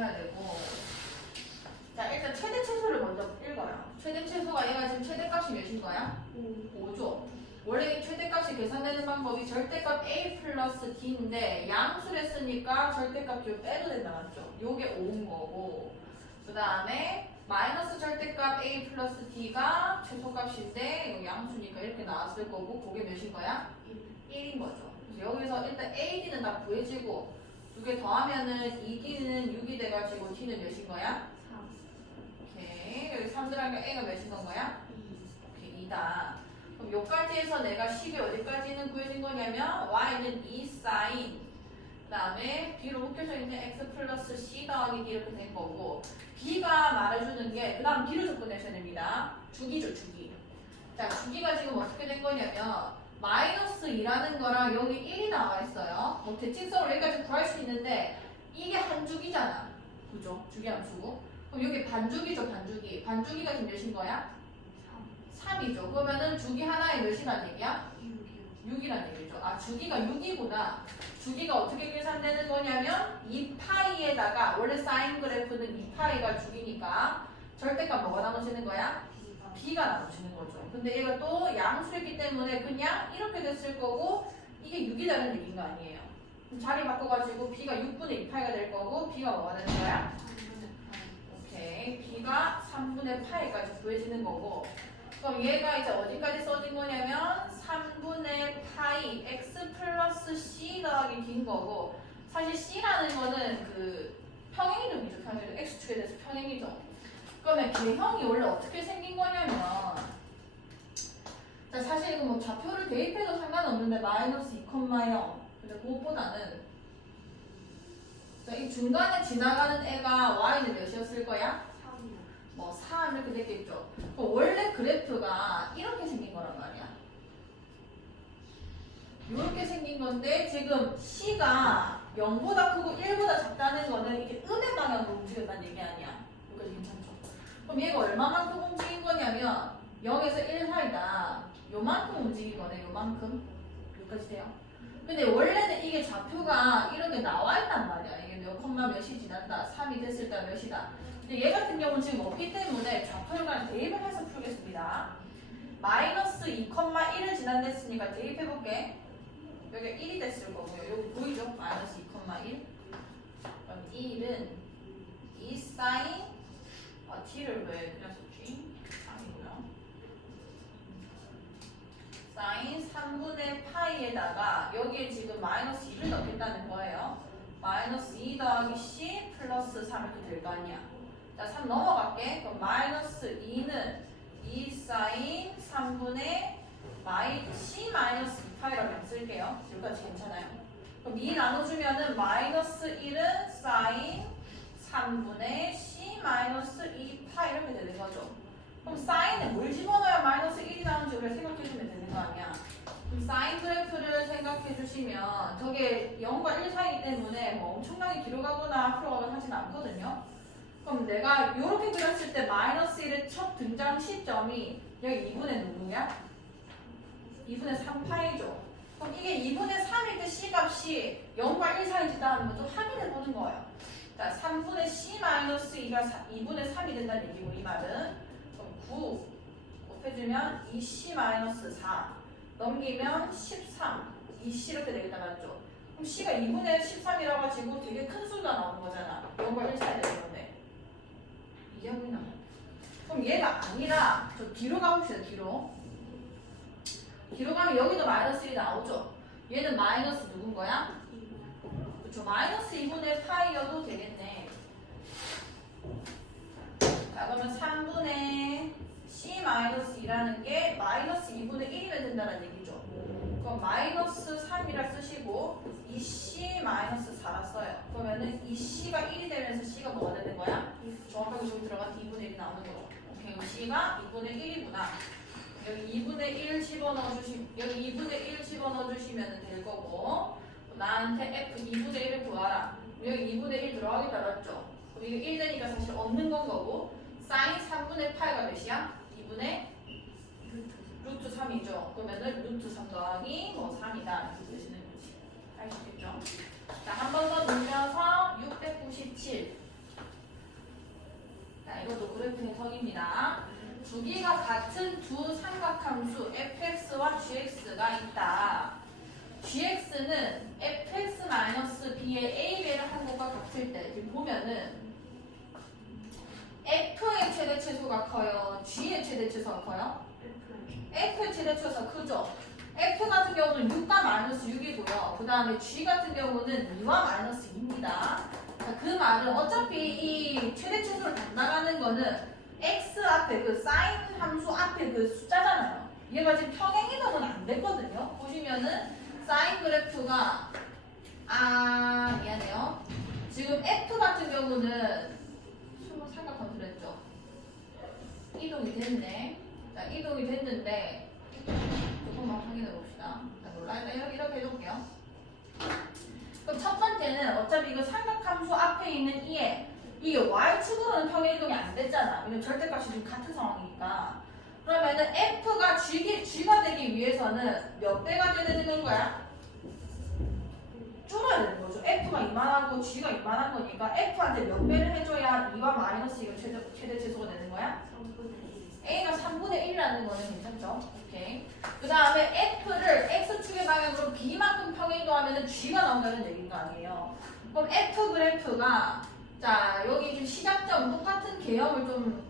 정리해야 되고. 자, 일단 최대 최소를 먼저 읽어요. 최대 최소가 얘가 지금 최대값이 몇인 거야? 5죠. 원래 이 최대값이 계산되는 방법이 절대값 a 플러스 d인데 양수를 했으니까 절대값 좀 빼도 된다 맞죠? 요게 5인 거고 그 다음에 마이너스 절대값 a 플러스 d가 최소값인데 이거 양수니까 이렇게 나왔을 거고 그게 몇인 거야? 1인 거죠. 여기서 일단 a, d는 다 구해지고 두 개 더하면은 2d는 6이 돼가지고 d는 몇인 거야? 오케이 여기 3 들어가니까 a가 몇인 건 거야? 오케이 2다. 그럼 여기까지에서 내가 10이 어디까지는 구해진 거냐면 y는 2 사인 그 다음에 b로 묶여져 있는 x 플러스 c 더하기 d 이렇게 된 거고 b가 말해주는 게 그 다음 b로 접근하셔야 됩니다 주기죠 주기 자 주기가 지금 어떻게 된 거냐면 마이너스 2라는 거랑 여기 1이 나와 있어요 뭐 대칭성을 여기까지 구할 수 있는데 이게 한 주기잖아 그죠? 주기 함수고 그럼 여기 반주기죠 반주기 반주기가 지금 몇인 거야? 3이죠. 그러면은 주기 하나에 몇이란 얘기야? 6이란 얘기죠. 아, 주기가 6이구나. 주기가 어떻게 계산되는 거냐면 2파이에다가 원래 사인 그래프는 2파이가 주기니까 절대값 뭐가 나눠지는 거야? B가 나눠지는 거죠. 근데 얘가 또 양수했기 때문에 그냥 이렇게 됐을 거고 이게 6이라는 얘기인 거 아니에요. 자리 바꿔가지고 b가 6분의 2파이가 될 거고 b가 뭐가 되는 거야? 오케이. b가 3분의 파이까지 구해지는 거고 그럼 얘가 이제 어디까지 써진 거냐면 3분의 파이 x 플러스 c 더하기 d인 거고 사실 c라는 거는 그 평행이동이죠 평행이동 x축에 대해서 평행이동 그러면 개형이 원래 어떻게 생긴 거냐면 자 사실 이거 뭐 좌표를 대입해도 상관없는데 마이너스 2,0 근데 그것보다는 자, 이 중간에 지나가는 애가 y는 몇이었을 거야? 뭐3 이렇게 됐겠죠. 원래 그래프가 이렇게 생긴 거란 말이야. 이렇게 생긴 건데 지금 C가 0보다 크고 1보다 작다는 거는 이게 음의 방향으로 움직였다는 얘기 아니야. 그럼 얘가 얼마만큼 움직인 거냐면 0에서 1 사이다. 요만큼 움직인 거네. 요만큼. 여기까지 돼요. 근데 원래는 이게 좌표가 이렇게 나와 있단 말이야. 이게 몇 컴마 몇이 지난다. 3이 됐을 때 몇이다. 근데 얘 같은 경우는 지금 없기 때문에 그냥 대입을 해서 풀겠습니다. 마이너스 2,1을 지난댔으니까 대입해볼게. 여기가 1이 됐을 거고요. 여기 보이죠? 마이너스 2,1. 그럼 1은 2 사인, 아, t를 왜 그냥 썼지? 3이고요. 사인 3분의 파이에다가 여기에 지금 마이너스 2를 넣겠다는 거예요. 마이너스 2 더하기 c 플러스 3 이렇게 될 거 아니야. 자, 3 넘어갈게. 그럼 마이너스 2는 2 사인 3분의 마이 c 마이너스 2파이라고 그냥 쓸게요. 여기까지 괜찮아요. 그럼 2 나눠주면은 마이너스 1은 사인 3분의 c 마이너스 2파 이렇게 되는 거죠. 그럼 사인에 뭘 집어넣어야 마이너스 1이 나오는지 우리가 생각해주면 되는 거 아니야. 그럼 사인 그래프를 생각해 주시면 저게 0과 1 사이기 때문에 뭐 엄청나게 뒤로 가거나 앞으로 가거나 하진 않거든요. 그럼 내가 이렇게 그렸을 때 마이너스 1의 첫 등장 시점이 여기 2분의 누구야? 2분의 3파이죠. 그럼 이게 2분의 3일 때 C 값이 0과 1 사이지다 하는 거좀 확인해 보는 거예요. 자, 3분의 C 마이너스 2가 2분의 3이 된다는 얘기고 이 말은 그럼 9 곱해주면 2C 마이너스 4 넘기면 13 2C 이렇게 되겠다 맞죠? 그럼 C가 2분의 13이라 가지고 되게 큰 수가 나오는 거잖아 0과 1 사이 되는 건데 이해 보이나? 그럼 얘가 아니라 저 뒤로 가봅시다 뒤로 뒤로 가면 여기도 마이너스 1이 나오죠? 얘는 마이너스 누군 거야? 그쵸 마이너스 2분의 파이여도 되겠네. 자 그러면 3분의 c 마이너스 2라는 게 마이너스 2분의 1이면 된다는 얘기죠. 그럼 마이너스 3이라 쓰시고 이 c 마이너스 4라 써요. 그러면은 이 c가 1이 되면서 c가 뭐가 되는 거야? 정확하게 저기 들어간 2분의 1이 나오는 거죠. 오케이 그럼 c가 2분의 1이구나. 여기 2분의 1 집어넣어 주시 여기 2분의 1 집어넣어 주시면 될 거고 나한테 f 2분의 1을 구하라. 우리가 2분의 1 들어가겠다 그랬죠? 그럼 이거 1 되니까 사실 없는 건 거고 sin 3분의 8가 몇이야? 2분의 루트 3이죠. 그러면은 루트 3 더하기 뭐 3이다 이렇게 되시는 거지. 할 수 있겠죠? 자, 한 번 더 돌면서 697. 자, 이것도 그래프의 성입니다. 두 개가 같은 두 삼각함수 fx와 gx가 있다. Gx는 fx-b의 a배를 한 것과 같을 때 지금 보면은 f의 최대 최소가 커요. g의 최대 최소가 커요. f의 최대 최소가 크죠. f 같은 경우는 6과 마이너스 6이고요. 그 다음에 g 같은 경우는 2와 마이너스 2입니다. 자, 그 말은 어차피 이 최대 최소를 담당하는 거는 x 앞에 그 사인 함수 앞에 그 숫자잖아요. 얘가 지금 평행이동은 안 됐거든요. 보시면은 사인 그래프가 아 미안해요. 지금 f 같은 경우는 수로 삼각함 그랬죠. 이동이 됐네. 자 이동이 됐는데 조금만 확인해 봅시다. 자, 몰라 일단 이렇게 해볼게요. 그럼 첫 번째는 어차피 이거 삼각함수 앞에 있는 이에 이게 y축으로는 평행 이동이 안 됐잖아. 왜냐면 절대값이 지금 같은 상황이니까. 그러면은 f가 g가, g가 되기 위해서는 몇 배가 돼야 되는 거야? 줄어야 되는 거죠. f가 이만하고 g가 이만한 거니까 f한테 몇 배를 해줘야 2와 마이너스 이거 최대, 최대 최소가 되는 거야? a가 3분의 1이라는 거는 괜찮죠? 그 다음에 f를 x축의 방향으로 b만큼 평행이동하면 g가 나온다는 얘기인 거 아니에요. 그럼 f 그래프가 자 여기 지금 시작점 똑같은 개념을 좀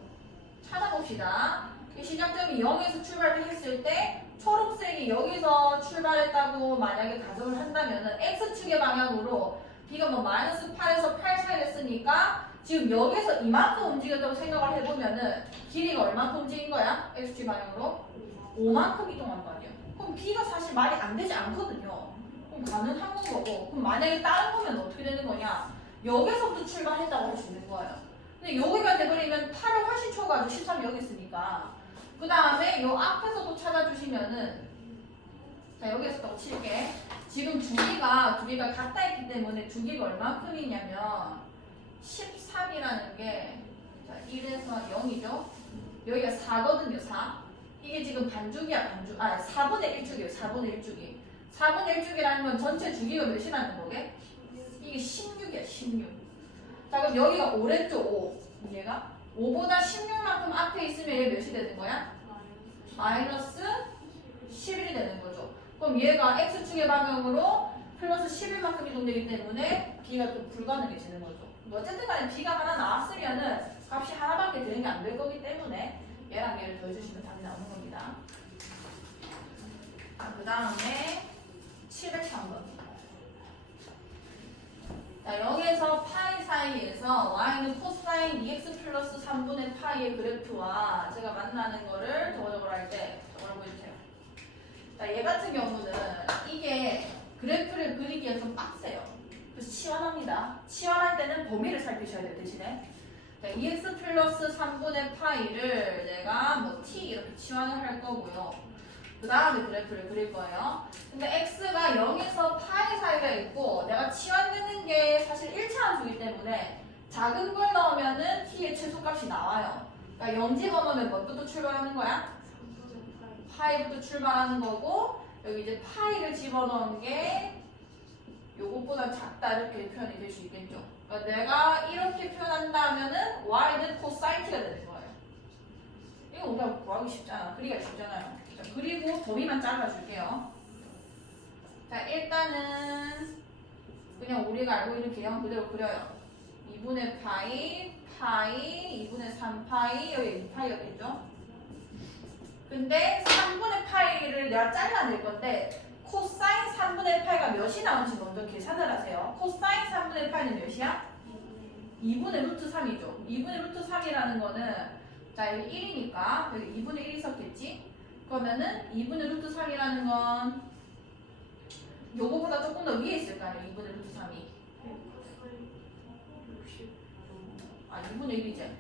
찾아봅시다. 이 시작점이 0에서 출발했을 때 초록색이 여기서 출발했다고 만약에 가정을 한다면 은 x축의 방향으로 b가 뭐 마이너스 8에서 8 사이 됐으니까 지금 여기서 이만큼 움직였다고 생각을 해보면 은 길이가 얼만큼 움직인 거야? x축 방향으로 5만큼 이동한 거 아니야? 그럼 b가 사실 말이 안 되지 않거든요. 그럼 가능한 건 거고 그럼 만약에 다른 거면 어떻게 되는 거냐? 여기서부터 출발했다고 할 수 있는 거예요. 근데 여기가 돼버리면 8을 훨씬 쳐가지고 13 여기 있으니까 그 다음에 요 앞에서도 찾아주시면은 자 여기에서 또 칠게. 지금 두기가 두기가 같다 했기 때문에 두기가 얼마큼이냐면 13이라는 게 자, 1에서 0이죠? 여기가 4거든요 4 이게 지금 반죽이야 반죽 아 4분의 1죽이에요 4분의 1죽이 4분의 1죽이라는 건 전체 주기가 몇이라는 거게? 이게 16이야 16자 그럼 여기가 5랬죠 5 얘가 5보다 16만큼 앞에 있으면 얘 몇이 되는 거야? 마이너스 11이 되는 거죠. 그럼 얘가 x축의 방향으로 플러스 11만큼 이동되기 때문에 b가 또 불가능해지는 거죠. 뭐 어쨌든 간에 b가 하나 나왔으면은 값이 하나밖에 되는 게 안 될 거기 때문에 얘랑 얘를 더해주시면 답이 나오는 겁니다. 아, 그 다음에 703번. 자, 여기에서 파이 사이에서 y는 코사인 2x 플러스 3분의 파이의 그래프와 제가 만나는 거를 저거 할때 저걸 보여주세요. 자, 얘 같은 경우는 이게 그래프를 그리기가 좀 빡세요. 그래서 치환합니다. 치환할 때는 범위를 살피셔야 돼요, 대신에. 자, 2x 플러스 3분의 파이를 내가 뭐 t 이렇게 치환을 할 거고요. 그 다음에 그래프를 그릴 거예요. 근데 x가 0에서 파이 사이가 있고 내가 치환되는 게 사실 1차 함수이기 때문에 작은 걸 넣으면은 t의 최소값이 나와요. 그러니까 0 집어넣으면 뭐부터 출발하는 거야? 파이부터 출발하는 거고 여기 이제 파이를 집어넣은 게 요것보다 작다 이렇게 표현이 될 수 있겠죠. 그러니까 내가 이렇게 표현한다면은 y는 코사인 t가 되는 거예요. 이거 우리가 구하기 쉽잖아. 그리기가 쉽잖아요. 자, 그리고 범위만 잘라줄게요. 자, 일단은 그냥 우리가 알고 있는 개념 그대로 그려요. 2분의 파이, 파이, 2분의 3파이, 여기 2파이였겠죠? 근데 3분의 파이를 내가 잘라낼 건데 코사인 3분의 파이가 몇이 나오는지 먼저 계산을 하세요. 코사인 3분의 파이는 몇이야? 2분의 루트 3이죠. 2분의 루트 3이라는 거는 자 여기 1이니까 여기 2분의 1이 있었겠지? 그러면은 2분의 루트 3이라는 건 요거보다 조금 더 위에 있을 거 아니에요 2분의 루트 3이 아 2분의 1이지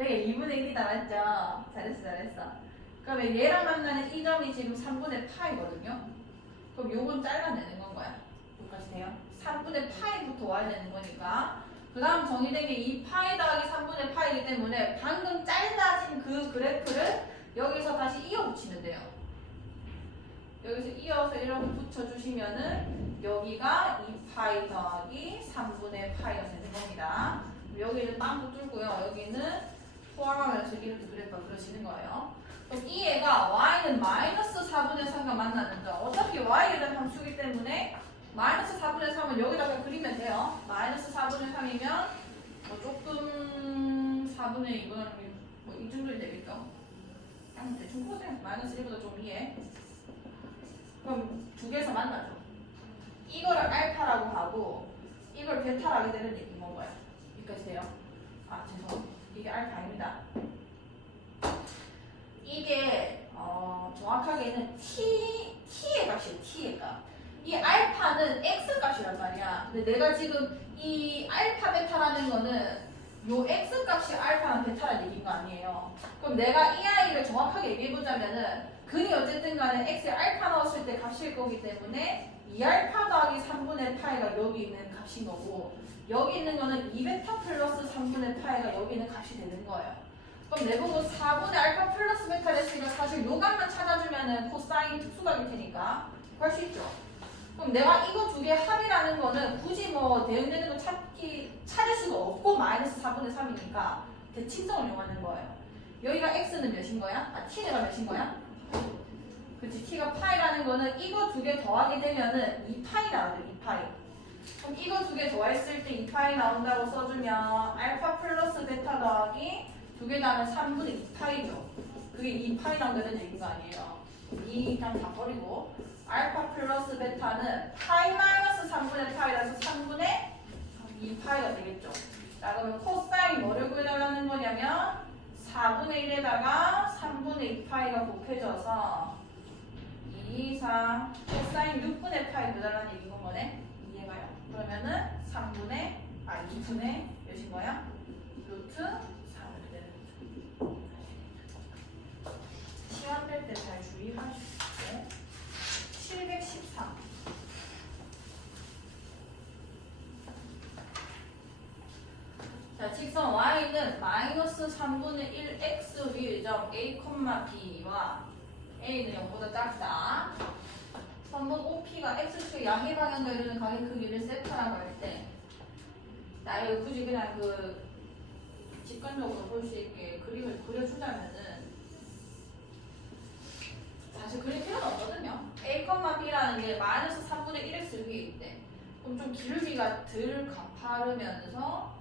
여기 2분의 1이다 맞죠? 잘했어 잘했어 그러면 얘랑 만나는 이 점이 지금 3분의 파이거든요 그럼 요건 잘라내는 건 거야 여기까지 돼요? 3분의 파이부터 와야 되는 거니까 그 다음 정의된 게이 파이 더하기 3분의 파이기 때문에 방금 잘라진 그 그래프를 여기서 다시 이어 붙이면 돼요. 여기서 이어서 이렇게 붙여주시면은 여기가 2파이 더하기 3분의 파이가 되는 겁니다. 여기는 빵도 뚫고요. 여기는 포함하면서 이렇게 그래프가 그려지는 거예요. 그럼 이 애가 y는 마이너스 4분의 3과 만나는데 어차피 y에 대한 함수기 때문에 마이너스 4분의 3은 여기다가 마이너스 4분의 3이면 뭐 조금 4분의 2분의 뭐이 정도 되겠죠. 그냥 대충 풀어도 마이너스 1보다 좀 이해. 그럼 두 개에서 만나죠. 이거를 알파라고 하고 이걸 베타라고 되는 얘기인 건가요? 여기까지 돼요? 아 죄송 이게 알파입니다. 이게 어, 정확하게는 t t의 값이에요. t의 값. 이 알파는 x 값이란 말이야. 근데 내가 지금 이 알파 베타라는 거는 요 x 값이 알파랑 베타라는 얘기인 거 아니에요. 그럼 내가 이 아이를 정확하게 얘기해 보자면은 근이 어쨌든 간에 x에 알파 넣었을 때 값일 거기 때문에 2알파 더하기 3분의 파이가 여기 있는 값인 거고 여기 있는 거는 2베타 플러스 3분의 파이가 여기 있는 값이 되는 거예요. 그럼 내보고 4분의 알파 플러스 베타 됐으니까 사실 요 값만 찾아주면은 코사인 특수각일 테니까 할 수 있죠. 그럼 내가 이거 두 개 합이라는 거는 굳이 뭐 대응되는 거 찾기 찾을 수가 없고 마이너스 4분의 3이니까 대칭성을 이용하는 거예요. 여기가 x는 몇인 거야? 아 t가 몇인 거야? 그치 t가 파이라는 거는 이거 두 개 더하게 되면은 2파이 나오죠 2파이 그럼 이거 두 개 더했을 때 2파이 나온다고 써주면 알파 플러스 베타 더하기 두 개 다음에 3분의 2파이죠 그게 2파이 나온다는 얘기인 거 아니에요 2 그냥 다 버리고 알파 플러스 베타는 파이 마이너스 3분의 파이라서 3분의 2파이가 되겠죠 자 그러면 코사인 뭐를 구해달라는 거냐면 4분의 1에다가 3분의 2파이가 곱해져서 2, 4, 코사인 6분의 파이 구달라는 얘기인 거네. 이해가요? 그러면은 3분의, 아, 2분의 몇인 거야? 루트 4를 되는 거죠. 시간 뺄 때 잘 주의하시고. 713. 자, 직선 y는 마이너스 3분의 1 x 위의 점 a, b와 a는 0보다 작다. 선분 OP가 x축의 양의 방향과 이루는 각의 크기를 세타라고 할 때, 나 이거 굳이 그냥 그 직관적으로 볼 수 있게 그림을 그려주자면은 사실 그릴 필요는 없거든요. a, b라는 게 마이너스 3분의 1x 위에 있대. 그럼 좀 기울기가 덜 가파르면서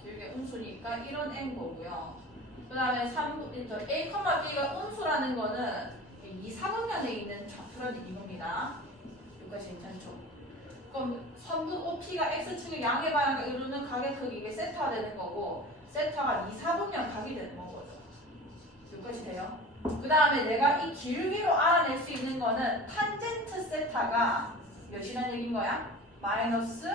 길게 음수니까 이런 n 거고요. 그 다음에 3, A, B가 음수라는 거는 이 사분면에 있는 좌표라는 얘기입니다. 여기까지 괜찮죠? 그럼 선분 OP가 X축의 양의 방향과 이루는 각의 크기 이게 세타가 되는 거고 세타가 이 사분면 각이 되는 건 거죠. 여기까지 돼요? 그 다음에 내가 이 길기로 알아낼 수 있는 거는 탄젠트 세타가 몇이라는 얘기인 거야? 마이너스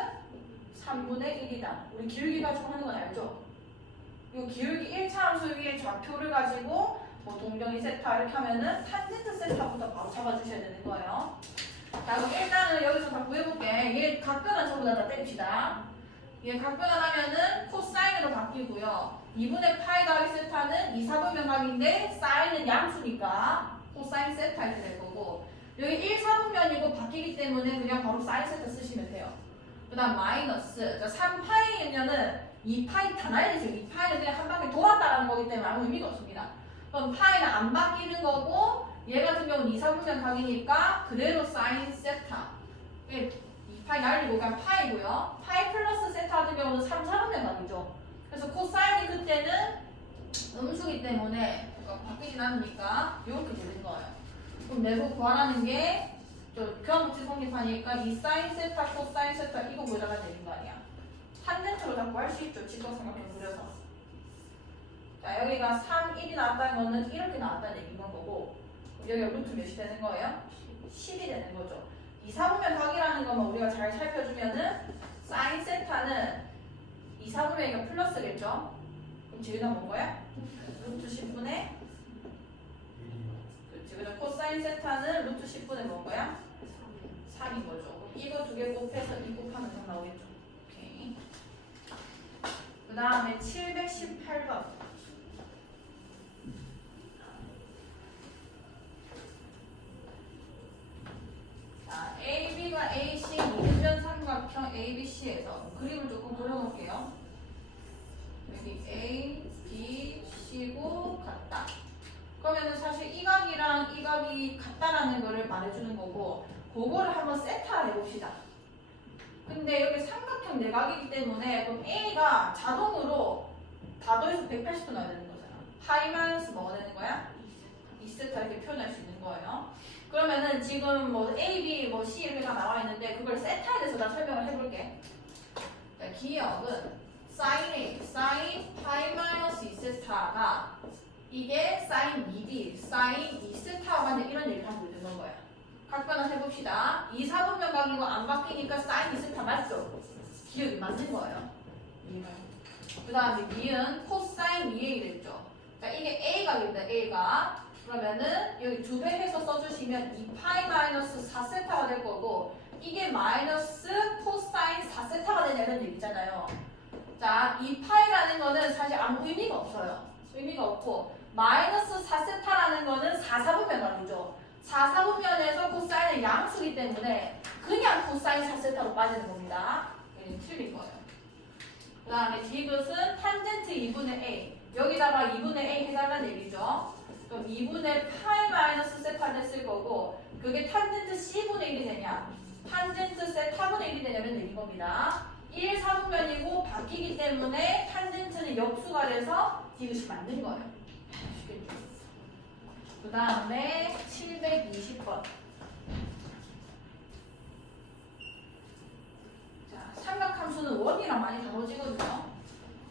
3분의 1이다. 우리 길기 가지고 하는 건 알죠? 이 기울기 1차 함수 위에 좌표를 가지고 뭐 동경이 세타 이렇게 하면은 탄젠트 세타부터 바로 잡아주셔야 되는 거예요. 자 그럼 일단은 여기서 다 구해볼게. 얘 각변환 전부 다, 다 때립시다. 얘 각변환하면은 코사인으로 바뀌고요. 2분의 파이 더하기 세타는 2, 4분 면 각인데 사인은 양수니까 코사인 세타 이렇게 될 거고 여기 1, 4분면이고 바뀌기 때문에 그냥 바로 사인 세타 쓰시면 돼요. 그 다음 마이너스 3파이면은 2파이 다 날리죠. 2파이는 그냥 한 바퀴 돌았다라는 거기 때문에 아무 의미가 없습니다. 그럼 파이는 안 바뀌는 거고 얘 같은 경우는 2, 3분면 각이니까 그대로 사인 세타 2 파이 날리고 그냥 파이고요. 파이 플러스 세타 같은 경우는 3, 4분면 각이죠. 그래서 코사인이 그때는 음수기 때문에 바뀌진 않으니까 이렇게 되는 거예요. 그럼 내고 구하라는 게저 교환법칙 성립하니까 이 사인 세타, 코사인 세타 이거 모자가 되는 거 아니야. 탄젠트로 자꾸 할수 있죠. 직각삼각형 그려서. 자 여기가 3, 1이 나왔다는 거는 이렇게 나왔다는 얘기인 거고 여기가 루트 몇이 되는 거예요? 10이 되는 거죠. 이 사분면 각이라는 것만 우리가 잘 살펴주면은 사인 세타는 이 사분면이니까 플러스겠죠? 그럼 지우가 뭔 거야? 루트 10분의 그렇지. 그다음 코사인 세타는 루트 10분의 뭔 거야? 3인 거죠. 그럼 이거 두 개 곱해서 2 곱하면 정 나오겠죠. 오케이. 그 다음에 718번. 자, AB가 AC 이등변 삼각형 ABC에서 그림을 조금 그려놓을게요. 여기 A, B, C고 같다. 그러면은 사실 이 각이랑 이 각이 같다라는 거를 말해주는 거고 그거를 한번 세타를 해봅시다. 근데 여기 삼각형 내각이기 때문에 그럼 A가 자동으로 다도에서 180도 나야 되는 거잖아. 파이 마이너스 뭐가 되는 거야? 2세타 이렇게 표현할 수 있는 거예요. 그러면은 지금 뭐 A, B, 뭐 C 이렇게 다 나와 있는데 그걸 세타에 대해서 나 설명을 해볼게. 자, 기억은 sin A, sin 파이 마이너스 2세타가 이게 sin 2B, sin 2세타와 같은 이런 얘기를 하고 있는 거야. 각변화 해봅시다. 2, 4분면 각이고 안 바뀌니까 sin 2세타 맞죠? 기억이 맞는 거예요. 그 다음에 B는 코사인 2A 됐죠. 자, 이게 A각입니다. A가. 그러면은 여기 두 배 해서 써주시면 2파이 마이너스 4세타가 될 거고 이게 마이너스 코사인 4세타가 되냐는 얘기잖아요. 자, 2파이라는 거는 사실 아무 의미가 없어요. 의미가 없고 마이너스 4세타라는 거는 4, 4분면 각이죠. 4, 4분면에서 코사인은 양수기 때문에 그냥 코사인 4세타로 빠지는 겁니다. 네, 틀린 거예요. 그 다음에 디귿은 탄젠트 2분의 A 여기다가 2분의 A 해달라는 얘기죠 그럼 2분의 파이 마이너스 세타 됐을 거고 그게 탄젠트 C분의 1이 되냐 탄젠트 세타분의 1이 되냐는 얘기인 겁니다 1, 4분면이고 바뀌기 때문에 탄젠트는 역수가 돼서 디귿이 맞는 거예요? 그 다음에 720번 자, 삼각함수는 원이랑 많이 다뤄지거든요.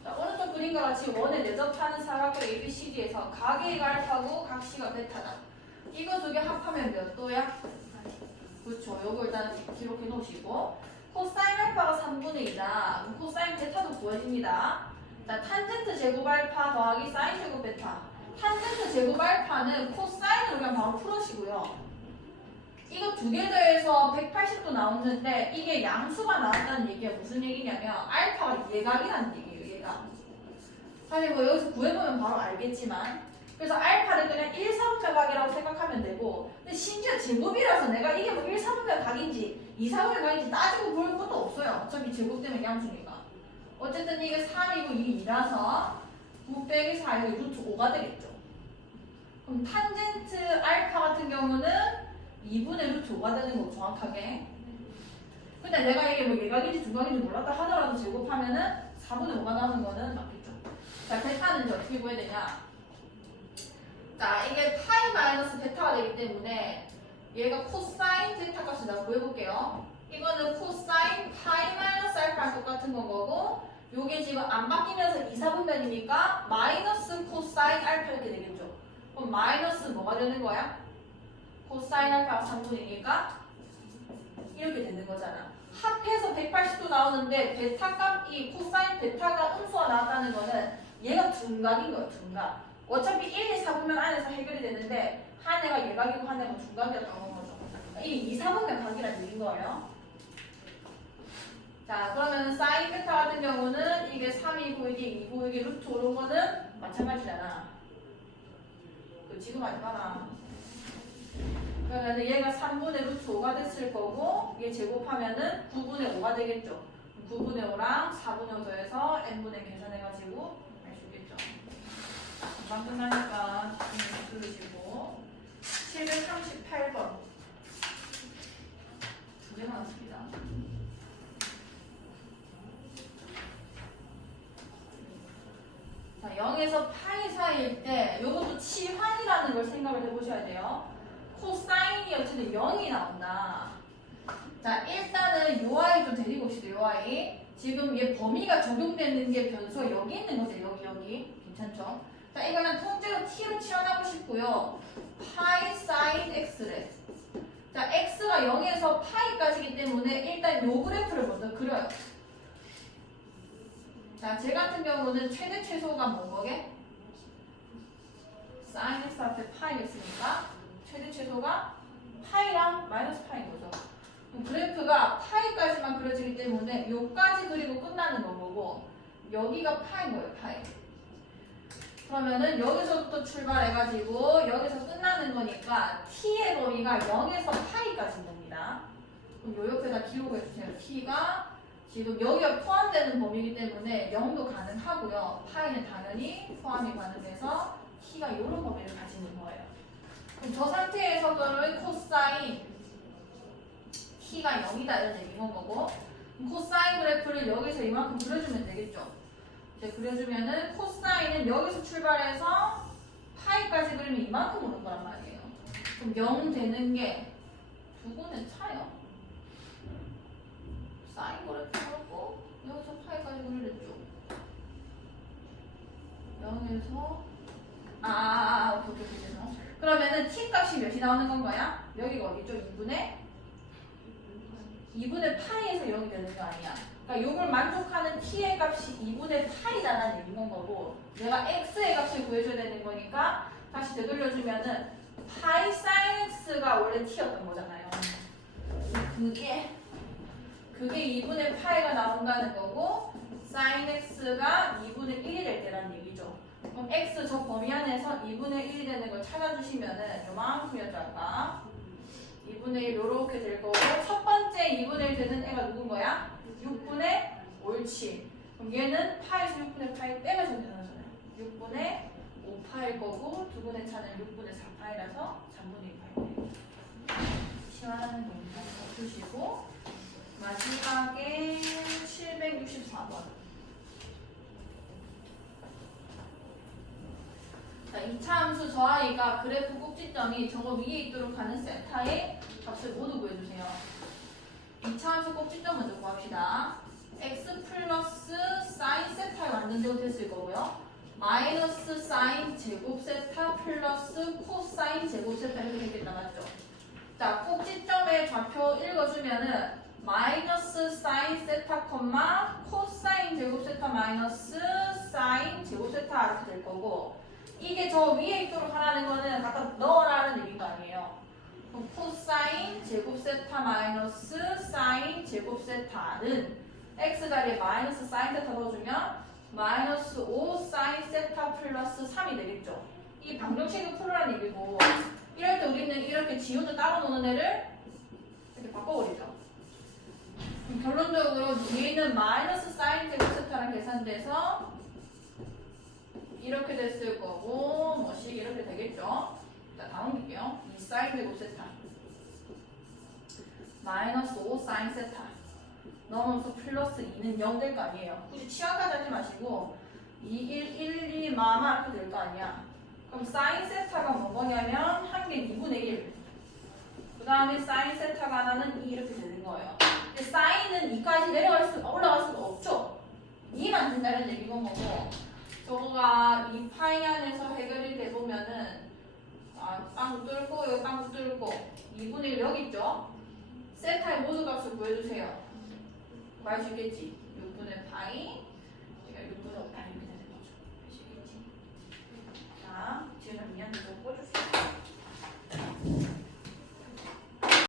자, 오른쪽 그림과 같이 원에 내접하는 사각형 ABCD에서 각의 알파고 각시가 베타다. 이거 두 개 합하면 몇 도야? 그렇죠. 요거 일단 기록해 놓으시고 코사인 알파가 3분의 2다. 코사인 베타도 구해집니다. 자, 탄젠트 제곱 알파 더하기 사인 제곱 베타. 탄젠트 제곱 알파는 코사인으로 그냥 바로 풀으시고요. 이거 두 개 더해서 180도 나오는데 이게 양수가 나왔다는 얘기가 무슨 얘기냐면 알파가 예각이라는 얘기예요. 사실 뭐 여기서 구해보면 바로 알겠지만 그래서 알파를 그냥 1, 4분면 각이라고 생각하면 되고 근데 심지어 제곱이라서 내가 이게 뭐 1, 4분면 각인지 2, 4분면 각인지 따지고 볼 것도 없어요. 어차피 제곱 때문에 양수니까. 어쨌든 이게 3이고 이게 2라서 9 빼기 4 이거 루트 5가 되겠죠. 그럼 탄젠트 알파 같은 경우는 2분의 루트 5가 되는 거 정확하게. 근데 내가 이게 뭐 예각인지 두각인지 몰랐다 하더라도 제곱하면은 4분의 5가 나오는 거는 맞겠죠. 자, 베타는 이제 어떻게 구해야 되냐? 자, 이게 파이 마이너스 베타가 되기 때문에 얘가 코사인 베타 값을 내가 구해볼게요. 이거는 코사인 파이 마이너스 알파랑 똑같은 건 거고 요게 지금 안 바뀌면서 2, 4분면이니까 마이너스 코사인 알파 이렇게 되겠죠. 그럼 마이너스 뭐가 되는 거야? 코사인 알파가 3분이니까 이렇게 되는 거잖아. 합해서 180도 나오는데 베타 값이 코사인 베타가 음수가 나왔다는 거는 둔각인 거예요. 둔각. 어차피 1, 2, 4분면 안에서 해결이 되는데 한 애가 예각이고 한 애가 둔각이었던 거죠. 이 2, 4분면 각이라는 얘기인 거예요. 자 그러면 사인 베타 같은 경우는 이게 3이고 이게 2고 이게 루트 오른 거는 마찬가지잖아. 그 지금 하지 마라. 그러면 얘가 3분의 루트 5가 됐을 거고 얘 제곱하면은 9분의 5가 되겠죠. 9분의 5랑 4분의 5 더해서 n분의 계산해가지고. 집중 들으시고 738번 두 개 나왔습니다. 자, 0에서 파이 사이일 때 이것도 치환이라는 걸 생각을 해보셔야 돼요. 코사인이 어쨌든 0이 나온다. 자, 일단은 요 아이 좀 데리고 옵시다, 요 아이. 지금 얘 범위가 적용되는 게 변수가 여기 있는 거죠, 여기, 여기. 괜찮죠? 자, 이거는 통째로 t로 치환하고 싶고요. 파이 사인 x래. 자, x가 0에서 파이까지기 때문에 일단 요 그래프를 먼저 그려요. 자, 제 같은 경우는 최대 최소가 뭔 거게? 사인 x 앞에 파이겠으니까 최대 최소가 파이랑 마이너스 파이인 거죠. 그래프가 파이까지만 그려지기 때문에 요까지 그리고 끝나는 거고 여기가 파인 거예요, 파이. 그러면은 여기서부터 출발해가지고 여기서 끝나는 거니까 t의 범위가 0에서 파이까지인 겁니다. 그럼 요 옆에다 기록해 주세요. t가 지금 여기가 포함되는 범위이기 때문에 0도 가능하고요. 파이는 당연히 포함이 가능해서 t가 이런 범위를 가지는 거예요. 그럼 저 상태에서는 코사인 t가 0이다 이런 얘기인 거고 코사인 그래프를 여기서 이만큼 그려주면 되겠죠. 이제 그려주면은 코사인은 여기서 출발해서 파이까지 그리면 이만큼 오는 거란 말이에요. 그럼 0 되는 게 두고는 차요. 사인 그래프 그렇고 여기서 파이까지 그리랬죠. 0에서 아, 아, 아, 오케이, 오케이, 오케이, 죄송. 그러면은 t 값이 몇이 나오는 건 거야? 여기가 어디죠? 2분의 2분의 파이에서 0이 되는 거 아니야. 그러니까 요걸 만족하는 t의 값이 2분의 8이다라는 얘기인 거고 내가 x의 값을 구해줘야 되는 거니까 다시 되돌려주면은 파이 사인 x가 원래 t였던 거잖아요. 그게 그게 2분의 파이가 나온다는 거고 사인 x가 2분의 1이 될 때라는 얘기죠. 그럼 x 저 범위 안에서 2분의 1이 되는 걸 찾아주시면은 요만큼이었죠 아까 2분의 1 요렇게 될 거고 첫 번째 2분의 1 되는 애가 누군 거야? 6분의 옳지. 그럼 얘는 파에서 6분의 파이 빼면서 되잖아요. 6분의 5파일 거고 두 분의 차는 6분의 4파이라서 3분의 2파이예요. 시원한 동작 해주시고 마지막에 764번 자, 2차 함수 저 아이가 그래프 꼭지점이 저거 위에 있도록 하는 세타의 값을 모두 구해주세요. 2차 함수 꼭지점 먼저 구합시다. x 플러스 사인 세타의 완전제곱 됐을 거고요. 마이너스 사인 제곱 세타 플러스 코사인 제곱 세타 이렇게 되겠다 맞죠? 자, 꼭지점의 좌표 읽어주면은 마이너스 사인 세타 콤마 코사인 제곱 세타 마이너스 사인 제곱 세타 이렇게 될 거고 이게 저 위에 있도록 하라는 거는 갖다 넣어라는 얘기인 거 아니에요. 코사인 제곱 세타 마이너스 사인 제곱 세타는 x 자리에 마이너스 사인 세타 넣어주면 마이너스 5 사인 세타 플러스 3이 되겠죠. 이 방정식을 풀으라는 얘기고 이럴 때 우리는 이렇게 지우는 따로 노는 애를 이렇게 바꿔버리죠. 결론적으로 위에 있는 마이너스 사인 제곱 세타랑 계산돼서 이렇게 됐을 거고 뭐씩 이렇게 되겠죠. 자, 다 옮길게요. 2 사인 제곱 세타 마이너스 5 사인 세타 넘어서 플러스 2는 0 될 거 아니에요. 굳이 치환까지 하지 마시고 2, 1, 1, 2, 마마 이렇게 될 거 아니야. 그럼 사인 세타가 뭐냐면 한 개 2분의 1. 그 다음에 사인 세타가 하나는 2 이렇게 되는 거예요. 근데 사인은 2까지 내려갈 수, 올라갈 수가 없죠. 2만 된다는 얘기인 거고. 저거가 이 파이 안에서 해결이 되보면은 아, 빵 뚫고 여기 빵 뚫고 2분의 1 여기 있죠? 세타의 모든 값을 보여주세요 구할 수 있겠지? 6분의 파이 제가 6분의 5 아닙니다. 아시겠지? 자, 지금 미안해서 꽂주세요